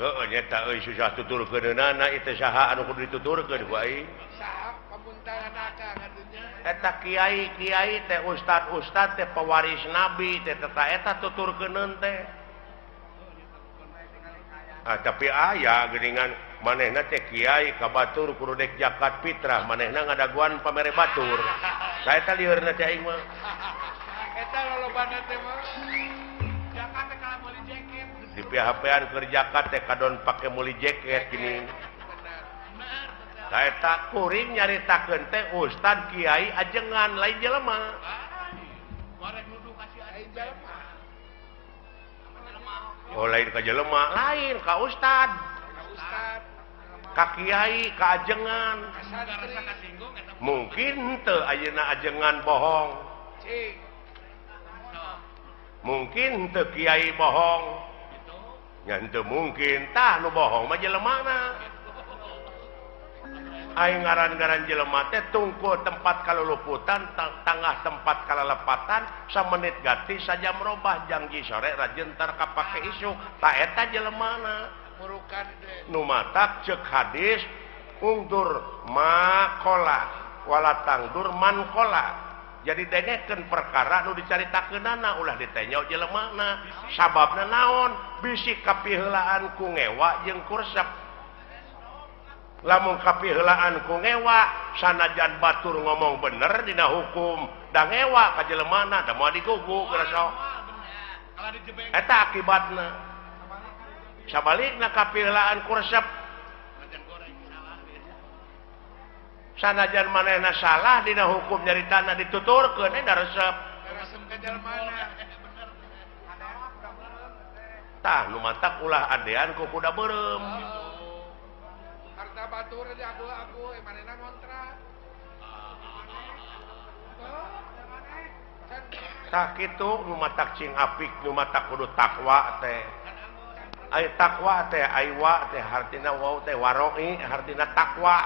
Heeh nyata euy susah tuturkeunana itu saha anu kudu dituturkeun ku aing. Saha pamuntaran akang atunya. Eta kiai-kiai teh ustad-ustad teh pewaris nabi teh eta tuturkeuneun teh. Tapi aya geuningan manehna teh kiai ka batur kudu dek zakat fitrah manehna ngadaguan pamere batur. Sa eta lieureurna teh aing mah. Eta lolobana teh mah. Zakat teh kalau meuli jaket. Di PHP-an keur zakat teh kadon pake meuli jaket gini. Eta kuring nyaritakeun teh ustad kiai ajengan lain jelema. Wareg nuduh kasih lain jelema. Oh lain ka jelema, lain ka ustad. Ustad, Ka kiai, ka ajengan. santri, Mungkin teu ayeuna ajengan bohong. cing. Mungkin teu kiai bohong. Nya henteu mungkin tah nu bohong mah jelemana. Aing ngaran-ngaran jelema teh tungku tempat kaluluputan tangah tempat kalalepatan samenit ganti sajam robah janji sore rajin tar kapake isu ta eta jelemana Murukan teh. nu matak ceuk hadis ungdur makola wala tangdur mankola jadi dengekeun perkara nu dicaritakeunana ulah ditenya jelemana sababna naon bisi kapiheulaan ku ngewa jeung kursep lamun kapiheulaan ku ngewa sanajan batur ngomong bener dina hukum da ngewa ka jelemana da moal diguguk geus eta akibatna sabalikna kapiheulaan kursep sanajan manehna salah dina hukum nyaritana dituturkeun da resep Resem ka jelmana. tah nu matak ulah adean ku kuda beureum Harta batur di aku manehna ngontrak. tah kitu nu matak cing apik nu matak kudu takwa teh ai takwa teh aiwa teh hartina wau teh waroi hartina takwa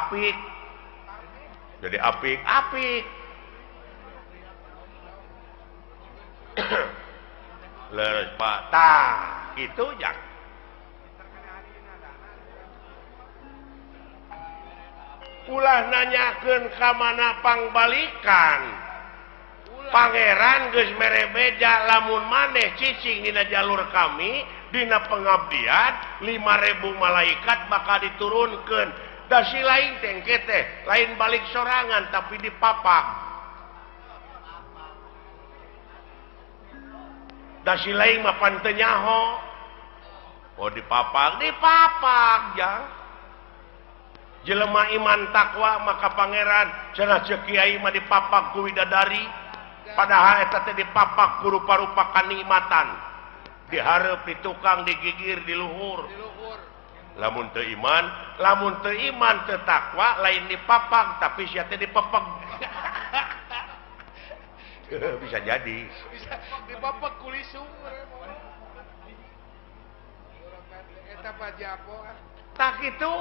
apik jadi apik leres pak tah itu jak ulah nanyakeun ka mana pangbalikan Pangeran geus mere beja lamun maneh cicing dina jalur kami dina pengabdian 5.000 malaikat bakal diturunkeun da si lain tengke teh lain balik sorangan tapi dipapag da si lain mah pan teu nyaho oh dipapag jang jelema iman takwa maka pangeran cenah ceuk kiai mah dipapag ku widadari padahal eta teh dipapak ku rupa-rupa kanikmatan dihareup di tukang digigir di luhur lamun teu iman teu takwa lain dipapak tapi sia teh dipepeg bisa jadi Bisa dipapak kulisung. Eta pajapo. tak kitu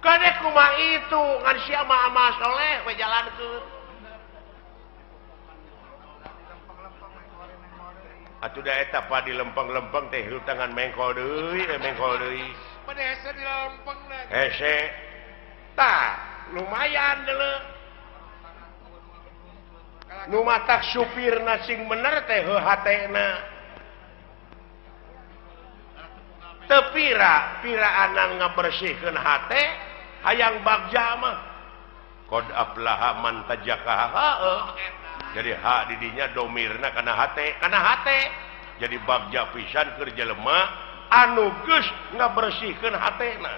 kade kumaha itu ngan sia mah amal soleh we jalankeun atuh da eta pa di lempeng-lempeng teh tangan mengkol deui Pada hese di lempeng na. hese tah lumayan deuleu nu matak supirna sing bener teh heuh hatena teu piraan ngabersihkeun hate hayang bagja mah qad aflaha man tajakaha heuh jadi hak didinya domirna kana hate jadi bagja pisan keur jelema anu geus ngabersihkeun hatena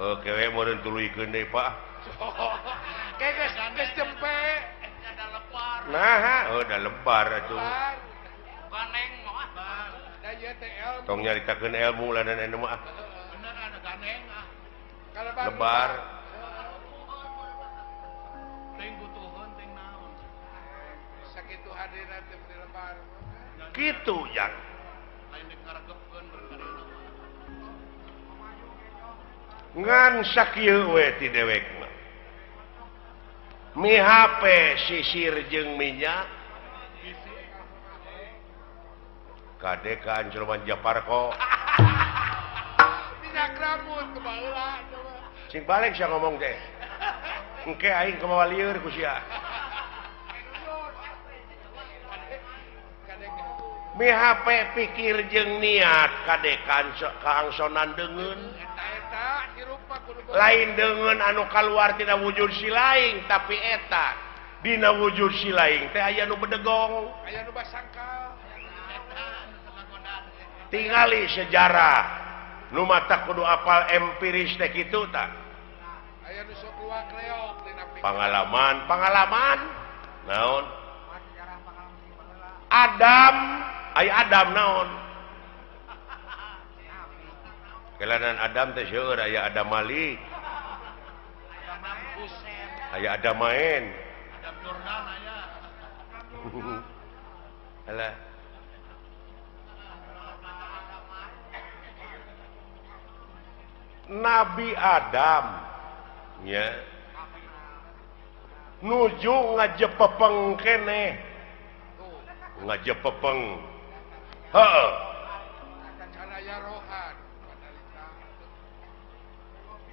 oke we meureun tuluikeun deui Pak Geus jempe. nah da lebar atuh Ganeng mah. Da ieu teh ilmu. tong nyaritakeun ilmu lah dan anu mah Bener ada ganeng ah. lebar Teuing butuheun teuing naon. Sakitu hadirna teh di lebar. kitu yang Lain dikaregepkeun berkarina. ngan sakieu we ti dewekna mi HP sisir jeung minyak kade ka Anjurman Japarko minyak rambut kebaheula coba sing balik sia ngomong teh engke aing kumaha lieur ku sia mi HP pikir jeung niat kade kaangsonan deungeun eta hirup mah kudu lain dengan anu keluar tina wujud si laing tapi eta dina wujud si laing teh aya nu bedegong aya nu basangkal tingali sejarah nu mata kudu apal empiris teh kitu tah aya nu sok luak reog dina pengalaman naon Adam aya Adam naon kelanan Adam teh seueur aya Adam Malik aya Adam main Adam Jordan aya alah Nabi Adam nya nuju ngajepepeng keneh ngajepepeng heueuh can aya rohan panalita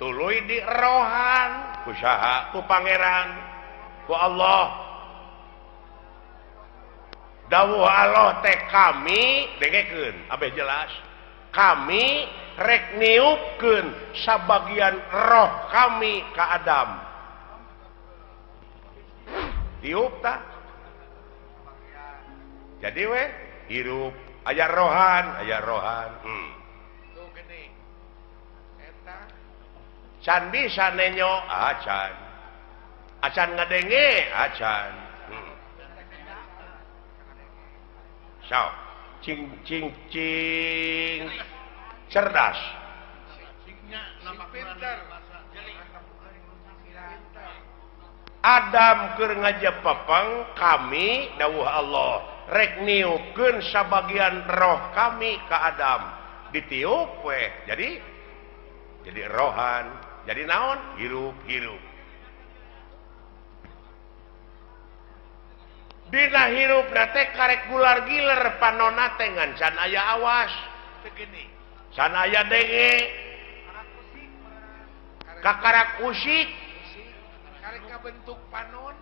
tuluy di rohan ku saha ku pangeran ku Allah dawuh Allah teh kami dengekeun abeh jelas kami rek niupkeun sabagian roh kami ka Adam tiup tah jadi we hirup aya rohan tuh geuning eta can bisa nenyo acan ngadenge acan so cing cerdas singnya nama pinter Adam keur ngajepepeng kami dawuh Allah rek niupkeun sabagian roh kami ka Adam ditiup we jadi rohan jadi naon hirup dina hirupna teh karek gular giler panonna teh ngan can aya awas teu geuning can aya denge kakarak usik karek kabentuk panon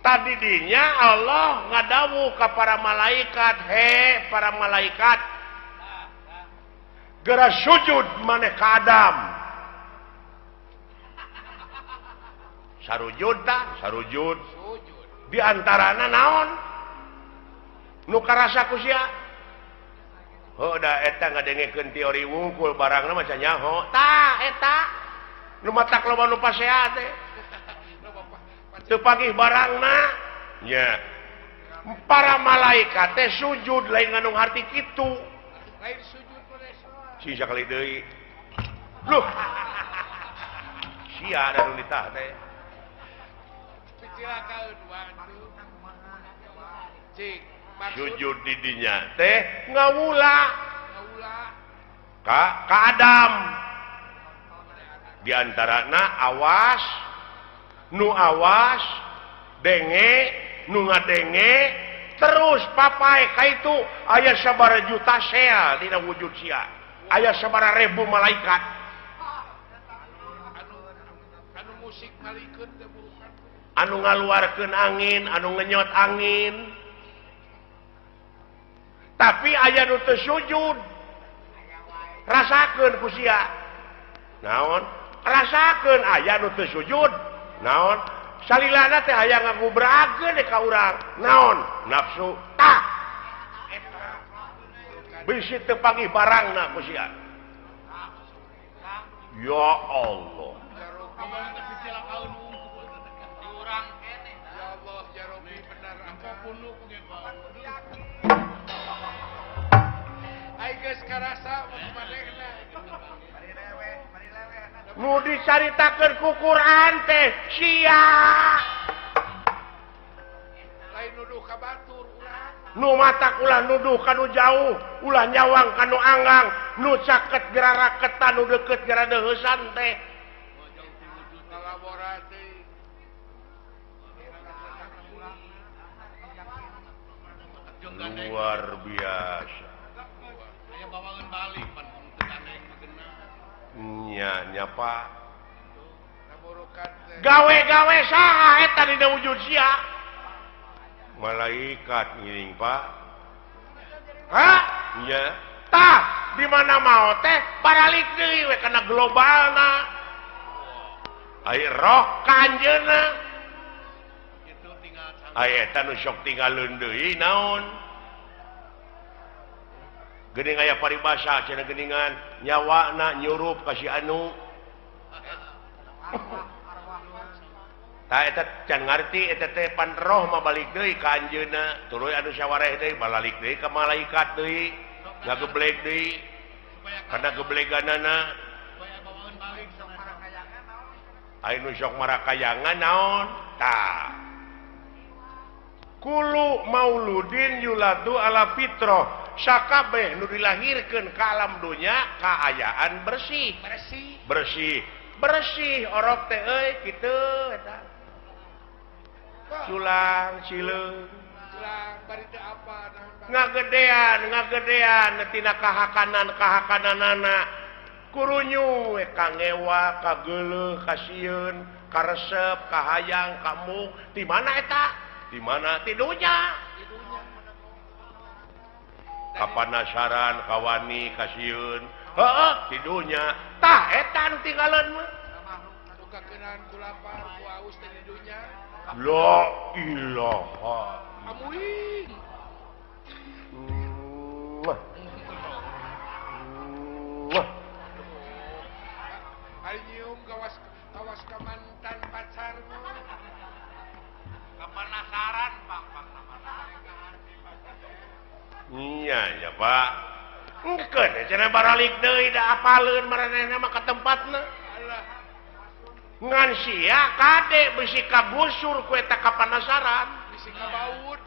tadi dinya Allah ngadawuh ka para malaikat para malaikat geura sujud maneh ka Adam sarujud di antarana naon nu karasa ku sia da eta ngadengekeun teori wungkul barangna maca nyaho tah eta nu matak loba nu pasehat teh teu pagih barangna nya para malaikat teh sujud lain nganu harti kitu lain sujud boleh si sakali deui loh sia da nu ditah teh picilakaeun waduh cing maksud sujud di dinya teh ngawula kaulah ka Adam di antarana awas nu awas denge nu ngadenge terus papai ka itu aya sabaraha juta sel dina wujud sia aya sabaraha ribu malaikat anu musik ngalikeun teh burukan anu ngaluarkeun angin anu ngenyot angin tapi aya nu teu sujud rasakeun ku sia naon rasakeun aya nu teu sujud naon salilana teh aya ngagubrakeun ka urang naon nafsu tah bisi teu pagih barangna ku sia ya Allah ya Allah ya Rabbi benar apapun nu ai geus karasa manehna nu dicaritakeun ku Quran teh sia lain nuduh ka batur urang nu matak ulah nuduh kanu jauh ulah nyawang kanu anggang nu caket gerak raketan nu deket gerak deusan teh kolaborasi luar biasa aya bawaeun balik pan teu gandeng magena nya Pak naburukan teh gawe-gawe saha eta dina wujud sia malaikat ngiring Pak hah nya tah di mana mau teh baralik deui we kana globalna ai roh kanjeuna itu tinggal ai eta nu sok tinggalin deui naon geuning aya paribasa cenah geuningan nyawana nyurup ka si anu tah eta can ngarti eta teh pan roh mah balik deui ka anjeunna tuluy anu sawareh deui balik deui ka malaikat deui ngageblek deui kana gebleganana supaya bawaeun balik sana aya nu sok marakayangan naon tah kulu mauludin yuladu ala fitrah sakabeh nu dilahirkeun ka alam dunya kaayaan bersih bersih orok teh euy kitu eta culang cileung Ulang bari teu apa ngagedean tina kahakananana kurunyu we kangewa kageuleuh kasieun karesep kahayang kamuk di mana eta di mana ti dunya kapanasaran kawani kasieun heeh ti dunya tah eta nu tinggalin mah nu kakeunaan ku lapar ku aus teh di dunya la ilaha amuing ari nyium kawas ka mantan pacarmu kapanasaran Pak iya ya Pak engkeun cenah baralik deui da apaleun maranehna mah ka tempatna Allah ngan sia kade bisi kagusur ku eta kapanasaran bisi kabaud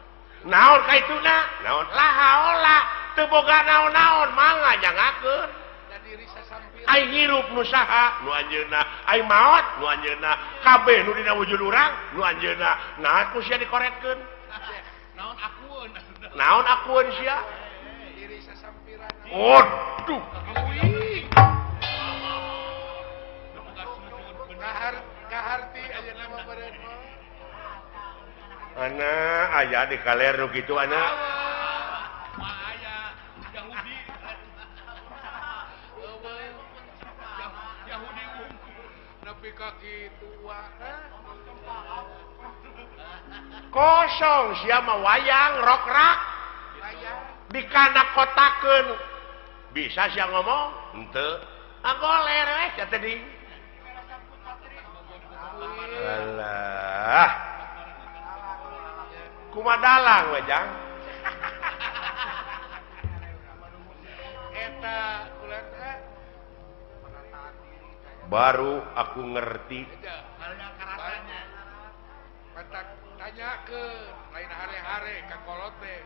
naon kaituna naon lahaola teu boga naon-naon mangga jangakeun dan diri sasampir ai hirup nu saha nu anjeunna ai maot nu anjeunna kabeh nu dina wujud urang nu anjeunna nah ku sia dikoretkeun naon akueun sia diri sasampiran waduh amuing kaharti aja nama beureun mah ana aya di kaler nu kitu ana nepi ka kitu kosong sia mah wayang rokrak dikana kotakeun bisa sia ngomong henteu agoler we sia teh alah kumadalang we jang eta kulat baru aku ngerti Matak tanya ke lain hare-hare ka kolot teh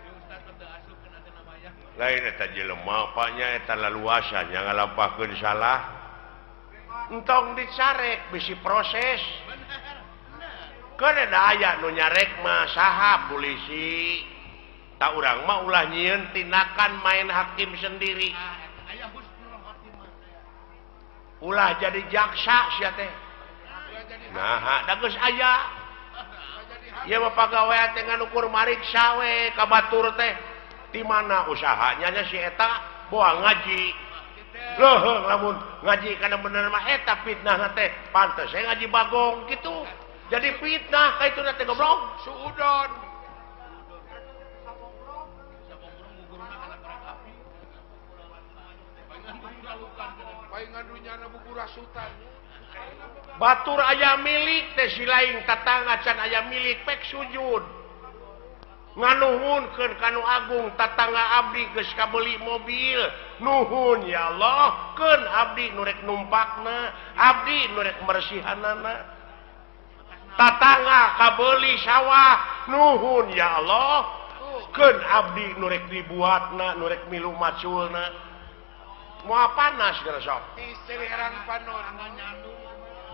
lain eta jelema apanya eta laluasa nya ngalampahkeun salah entong dicarek bisi proses keun da aya nu nyarek mah saha polisi tak urang mah ulah nyieun tindakan main hakim sendiri ulah jadi jaksa sia teh nah da geus aya ieu mah pagawean teh nganukur mariksa we ka batur teh di mana usahanya nya si eta boa ngaji leuheung lamun ngaji kana bener mah eta fitnah teh pantes saya ngaji bagong gitu jadi fitnah ka itu teh goblok suudon paingan dunyana buku rasutan batur aya milik teh si lain tatangga can aya milik pek sujud nganuhunkeun kanu agung tatangga abdi geus kabeuli mobil nuhun ya Allah keun abdi nu rek numpakna abdi nu rek mersihanana tatangga kabeuli sawah nuhun ya Allah keun abdi nu rek dibuatna nu rek milu maculna Mau panas geus sok. Istri herang panon.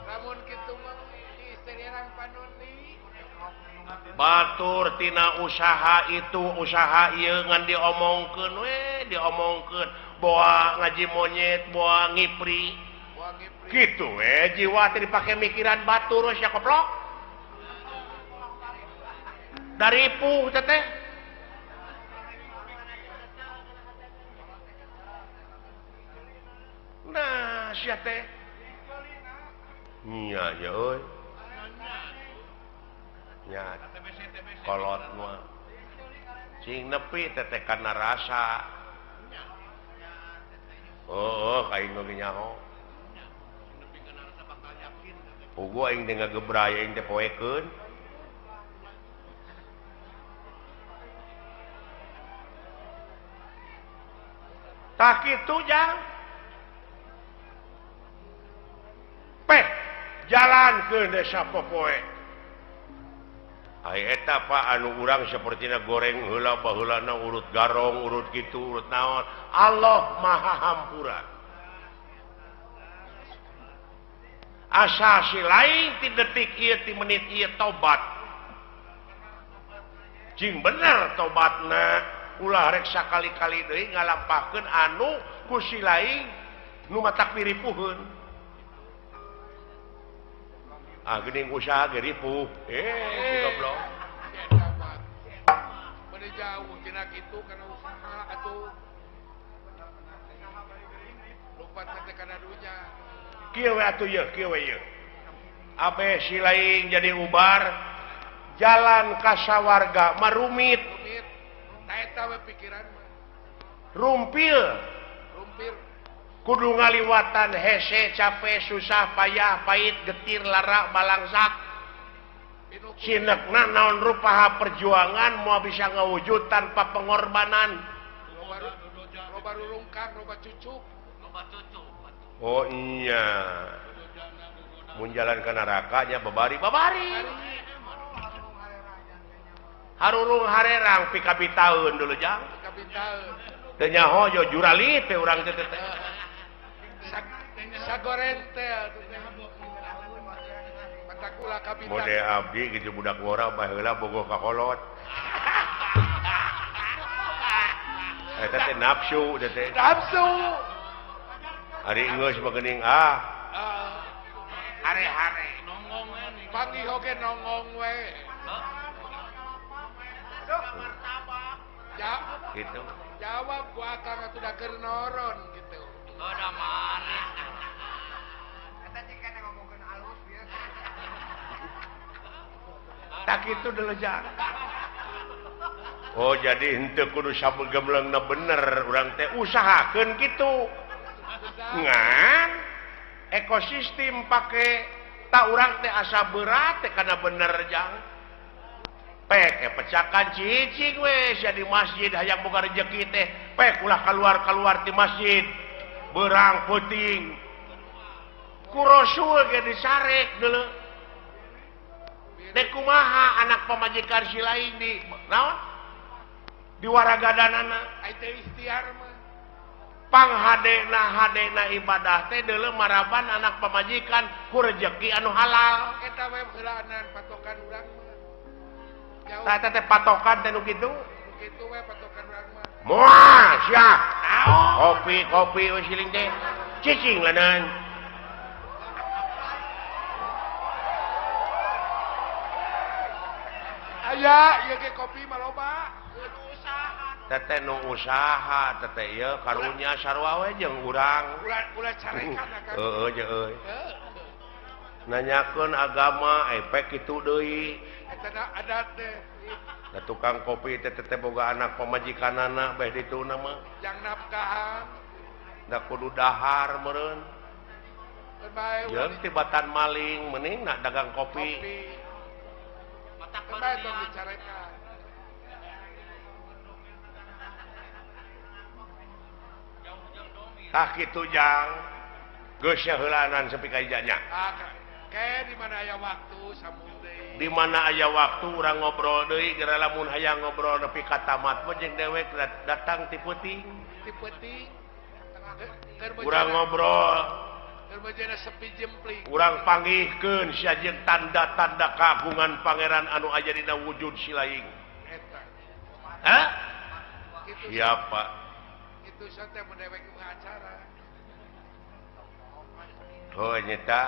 Lamun kitu mah istri herang panon deui. Batur tina usaha itu usaha ieu ngan diomongkeun we diomongkeun boa ngaji monyet boa ngipri Wangi pri. gitu we jiwa teh dipake mikiran batur we sia koplok dari puh teh nah sia teh nya ya euy nya kolot mah cing nepi teteh kana rasa kain ge nyaho pugu aing teh ngagebraya aing teh poekeun tak kitu jang peh jalan ke desa Popoe ai eta Pak anu urang sapertina goreng heula baheulana urut garong urut kitu urut naon Allah Maha Hampura asa si lain ti detik ieu ti menit ieu tobat jing bener tobatna ulah rek sakali-kali deui ngalampahkeun anu ku si lain nu matak piripuheun geuning usaha ge ripuh goblok Eta mah. Bade jauh tina kitu kana usaha atuh. Lupat teh kana dunya. kieu we atuh yeuh kieu we yeuh abe si lain jadi ubar jalan ka sawarga marumit Rumit. Nah eta we pikiran mah. rumpil Rumpir. kudu ngaliwatan hese capek susah payah pahit getir lara balangsak Pinuku. sinekna naon rupaha perjuangan mau bisa ngawujud tanpa pengorbanan Loba rurungkang, loba cucuk. oh iya mun jalan ke nerakanya babari harurung harerang pikabi taun dulu jang Kapitaeun. teu nyaho yo jurali teh urang teh teh Sagoreng teh atuh teh. Matakula kapitaeun. mode abdi gitu budak ngora baheula bogoh ka kolot eta teh nafsu teh Nafsu. ari geus bageuning Hare-hare. Panggih oge nongong we. Ja, gitu jawab ku akang atuh da keur noron gitu. tak itu dulu jang oh jadi henteu kudu sabegemleungna bener urang teh usahakeun kitu ngan ekosistem pake tak urang teh asa berat teh kana bener jang pek pecakan cicing we sia di masjid hayang boga rezeki teh pek ulah keluar ti masjid berang peuting ku rasul ge disarek deuleu dek kumaha anak pamajikan si lain di naon di waragadanana Ai teh ikhtiar mah. hadena ibadah teh deuleu maraban anak pamajikan ku rezeki anu halal Eta we heulaanan patokan urang mah. Jauh tah teh patokan teh nu kitu kitu we patokan urang mah. moal sia kopi we siling teh cicing lanan Aya ieu ge kopi mah loba. teteh nu usaha teteh ieu karunya sarua we jeung urang Ulah carekan akan. heueuh jeung euy nanyakeun agama epek kitu deui Eta adat teh da tukang kopi teh teteh boga anak pamajikanana beh dituna mah yang nafkahan. da kudu dahar meureun Keur bae jeung tibatan maling mending nak dagang kopi kopi. Keur bae tong dicarekan. tah kitu jang geus heulanan sepi ka ijanya Ke di mana aya waktu sambung deui. di mana aya waktu urang ngobrol deui geura lamun hayang ngobrol nepi ka tamat mah jeung dewek datang ti peuting Ti peuting. kurang ngobrol Kermajana sepi jempling. kurang panggihkeun sajeng tanda-tanda kagungan pangeran anu aya dina wujud silaing Eta. hah Gitu. siapa Itu saya mendewek ke acara. oh nyata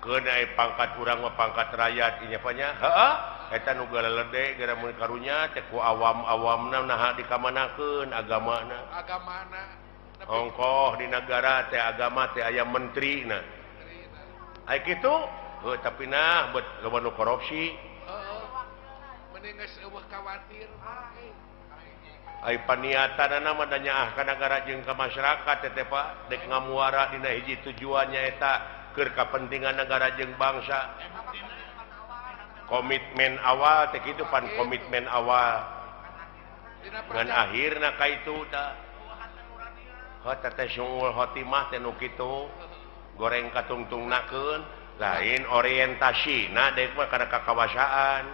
keun aya pangkat urang mah pangkat rakyat ieu nya heeh eta nu galedeg gara mun karunya teh ku awam-awamna naha dikamanakeun agamana Agamana. Nepi ongkoh di negara teh agama teh aya menterina menterina. aya kitu heuh tapi nah bet loba nu korupsi Heeh. Mending geus eueuh khawatir. aya paniatanna mah da nyaah ka nagara jeung ka masyarakat teh Pak dek ngamuara dina hiji tujuannya eta keur kapentingan negara jeung bangsa komitmen awal teh kitu pan komitmen awal Dina ngan akhirna ka itu tah teteh sungul khotimah teh nu kitu goreng katungtungnakeun lain orientasina dek mah kana kakawasaan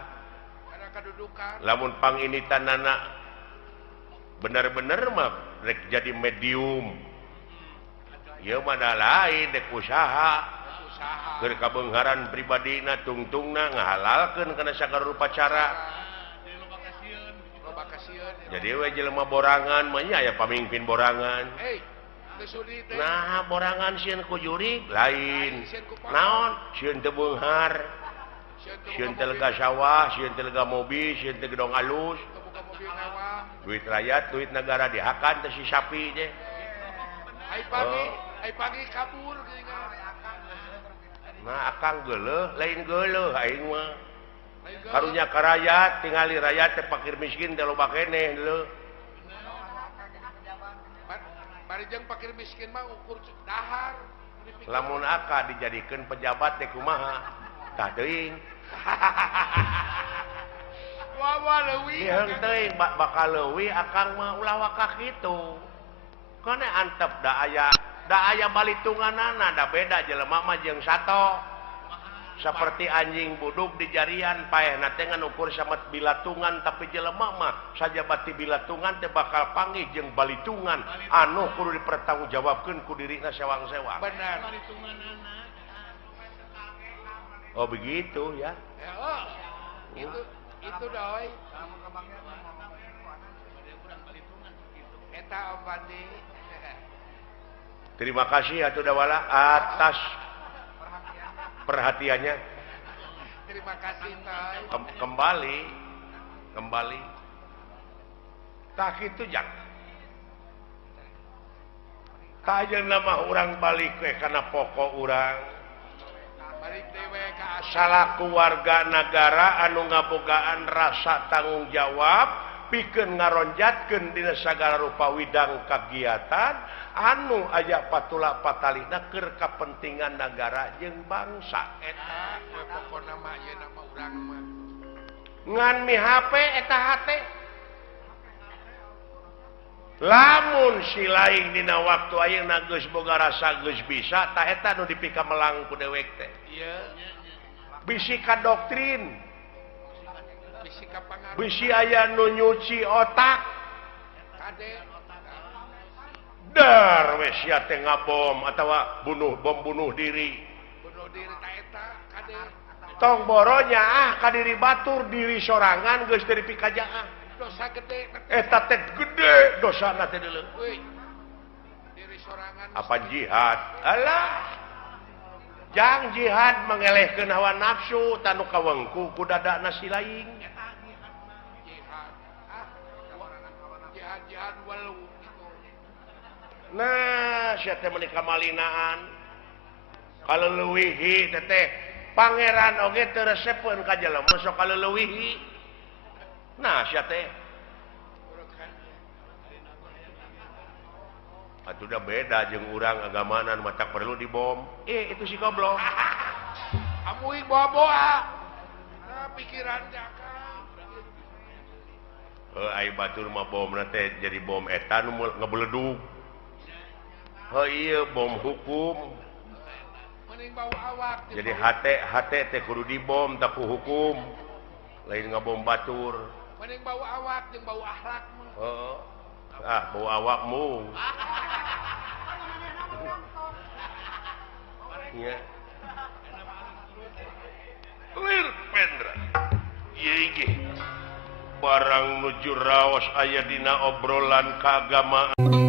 Karena kedudukan. lamun panginitanana bener-bener mah rek jadi medium ieu mah da lain dek usaha Usaha. keur kabeungharan pribadina tungtungna ngahalalkeun kana sagala rupa cara Loba kasieun. jadi we jelema borangan mah nya aya pamimpin borangan Hei, teu sudi teh. nah borangan sieun ku jurig lain Sieun ku pangkat. naon sieun teu beunghar sieun teu lega sawah sieun teu lega mobil sieun teu gedong alus Teu boga mobil mewah. duit rakyat duit negara dihakan teh si sapi je Ai pagi kabur geuningan. nah akang geuleuh lain geuleuh aing mah Lain geuleuh. karunya ka rakyat tingali rakyat teh fakir miskin teh loba keneh leuh Bari jeung fakir miskin mah ukur dahar. lamun aka dijadikeun pejabat teh kumaha tah teuing Wawa leuwih. diheung teuing bakal leuwih akang mah ulah waka kitu kana antep da aya balitunganana da beda jelema mah jeung sato seperti anjing buduk di jarian paehna teh ngan ukur samet bilatungan tapi jelema mah sajabat ti bilatungan teh bakal panggih jeung balitungan anu kudu dipertanggungjawabkeun ku dirina sewang-sewang Benar. oh begitu ya Ya, oh. Itu doi. Eta Om Pandi. terima kasih atuh dawala atas perhatiannya Terima kasih Toy. kembali tak itu jak tak aja nama orang balik ke karena pokok orang Balik dewe ka asal. salaku warga negara anu ngabogaan rasa tanggung jawab pikeun ngaronjatkeun dina sagala rupa widang kagiatan anu aya patula patalina keur kapentingan negara jeung bangsa Eta we pokona mah ieu nama urang mah. ngan mi HP eta hate lamun si laing dina waktu ayeuna geus boga rasa geus bisa tah eta nu dipika melang ku dewek teh Ieu bisi ka doktrin bisi ka pangaruh. bisi aya nu nyuci otak Kade. dar we sia teh ngabom atawa bom bunuh diri Bunuh diri ta eta kade. tong boronya ka diri batur diri sorangan geus dari pikajaan Dosa gede. eta teh gede dosana teh deuleu Euy. Diri sorangan. apa jihad alah jang jihad mengelehkeun hawa nafsu tanu kawengku ku dadana si laing Jihad. Jihad walau. nah sia teh meuni kamalinaan kaleuweuhi teh pangeran oge teu resepkeun ka jelema sok kaleuweuhi nah sia teh atuh da beda jeung urang agamana nu matak perlu dibom itu si goblok Amuing boa-boa. Nah, pikiran jaka. ai batur mah bomna teh jadi bom eta nu ngebeledug iya bom hukum Mending bau awak. jadi hate teh kudu dibom tak ku hukum lain ngabom batur Mending bau awak jeung bau akhlak mah. bau awakmu nya clear pendrive barang nuju raos aya dina obrolan keagamaan